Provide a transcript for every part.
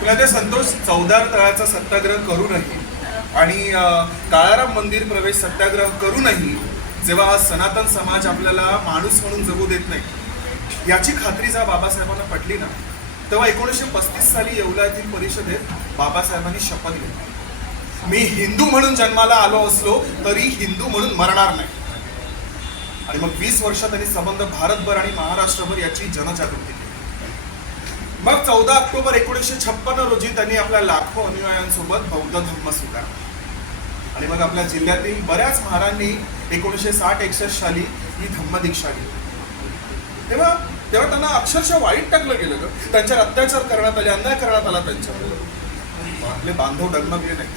तुला ते संतोष चौदार तळाचा सत्याग्रह करूनही आणि काळाराम मंदिर प्रवेश सत्याग्रह करूनही जेव्हा हा सनातन समाज आपल्याला माणूस म्हणून जगू देत नाही याची खात्री जेव्हा बाबासाहेबांना पटली ना, तेव्हा 1935 साली येवला येथील परिषदेत बाबासाहेबांनी शपथ घेतली, मी हिंदू म्हणून जन्माला आलो असलो तरी हिंदू म्हणून मरणार नाही. आणि मग 20 वर्ष त्यांनी संबंध भारतभर आणि महाराष्ट्रभर याची जनजागृती केली. मग 14 ऑक्टोबर 1956 रोजी त्यांनी आपल्या लाखो अनुयायांसोबत बौद्ध धर्म स्वीकारला. आणि मग आपल्या जिल्ह्यातील बऱ्याच महारांनी 1960-61 साली ही धम्मदीक्षा घेतली. तेव्हा त्यांना अक्षरशः वाईट टाकलं गेलं ग. त्यांच्यावर अत्याचार करण्यात आले, अन्याय करण्यात आला त्यांच्यावर. आपले बांधव डगमगले नाही.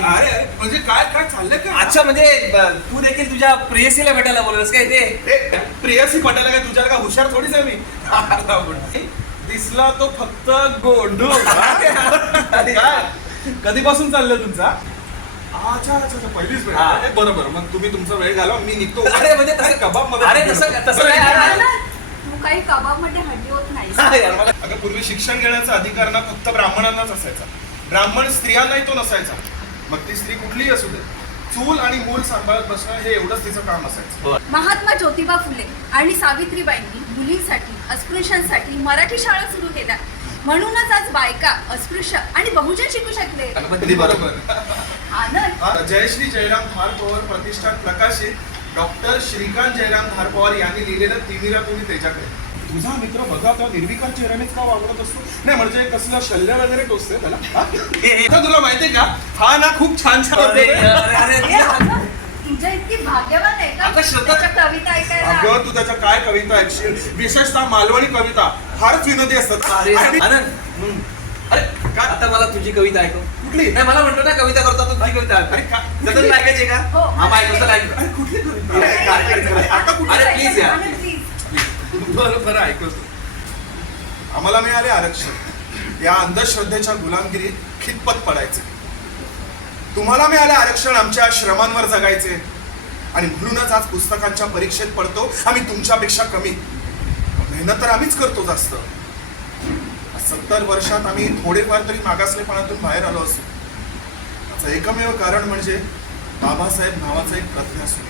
अरे म्हणजे काय काय चाललंय का? अच्छा, म्हणजे तू देखील तुझ्या प्रेयसीला भेटायला बोललास काय? ते प्रेयसी पटायला काय तुझ्या का हुशार थोडीच आहे मी. दिसला तो फक्त गोंडू. काय कधीपासून चाललंय तुमचा? अच्छा अच्छा अच्छा, पहिलीच वेळ. हा. बरोबर, मग तुम्ही तुमचा वेळ घालवा, मी निघतो. अरे म्हणजे तसं कबाब मध्ये अरे तसं काय? तू काही कबाब मध्ये हड्डी होत नाही. अगं पूर्वी शिक्षण घेण्याचा अधिकार ना फक्त ब्राह्मणांनाच असायचा. ब्राह्मण स्त्रियांनाही तो नसायचा. मग ती स्त्री कुठलीही असू दे, चूल आणि मूल सांभाळत बसणं हे एवढंच तिचं काम असायचं. महात्मा ज्योतिबा फुले आणि सावित्रीबाईंनी मुलींसाठी अस्पृश्यांसाठी मराठी शाळा सुरू केल्या. म्हणूनच आज बायका अस्पृश्य आणि बहुजन शिकू शकले. अगदी बरोबर. आनंद. जयश्री जयराम धारपवार प्रतिष्ठान प्रकाशित डॉक्टर श्रीकांत जयराम धारपवार यांनी लिहिलेलं तिमिरा तुम्ही त्याच्याकडे. तुझा मित्र बघा तो निर्विकार चेहऱ्यानेच का वागवत असतो? नाही म्हणजे कसलं शल्य वगैरे टोचते त्याला. आता तुला माहितीये का, हा ना खूप छान छान अरे ए, आनंद, तुझ्या इतकी भाग्यवान आहे का आता श्रद्धा- त्याच्या कविता ऐकायला? अगं तू त्याच्या काय कविता ऐकशील, विशेषतः मालवणी कविता फारच विनोदी असतात. अरे आणि- आनंद, अरे काय आता मला तुझी कविता ऐकव. कुठली? नाही मला म्हणतो ना कविता करतो तू तुझी कविता अरे का- त्याचं तुला ऐकायची का? हो, हा मला ऐकतो चला ऐक. अरे कुठली कविता? आता कुठे अरे, जायचं? please यार. आनंद, please. बरोबर ऐकतो. आम्हाला मिळाले आरक्षण, या अंधश्रद्धेच्या गुलामगिरीत खितपत पडायचे. तुम्हाला मिळाले आरक्षण आमच्या श्रमांवर जगायचे. आणि म्हणूनच आज पुस्तकांच्या परीक्षेत पडतो आम्ही तुमच्यापेक्षा कमी. मेहनत तर आम्हीच करतो जास्त. 70 वर्षात आम्ही थोडेफार तरी मागासलेपणातून बाहेर आलो असू. त्याचं एकमेव कारण म्हणजे बाबासाहेब नावाचा एक प्रज्ञासूर्य.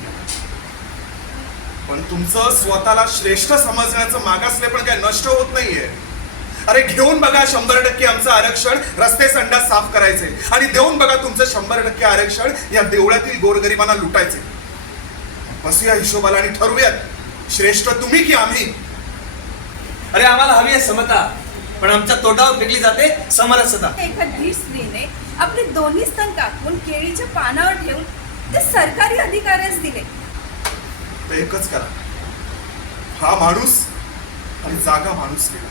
पण तुमचं स्वतःला श्रेष्ठ समजण्याचं मागासलेपण काय नष्ट होत नाहीये. अरे घेऊन बघा 100% आमचं आरक्षण रस्ते संडास साफ करायचे, आणि देऊन बघा तुमचं 100% आरक्षण या देवळातील गोरगरिबांना लुटायचे. बसूया हिशोबाला आणि ठरवूयात श्रेष्ठ तुम्ही की आम्ही. अरे आम्हाला हवी आहे समता, पण आमच्या तोंडावर फेकली जाते समरसता. एका धीर स्त्रीने आपले दोन्ही स्तन कापून केळीच्या पानावर ठेवून ते सरकारी अधिकाऱ्यास दिले. तर एकच करा, हा माणूस आणि जागा माणूस केला.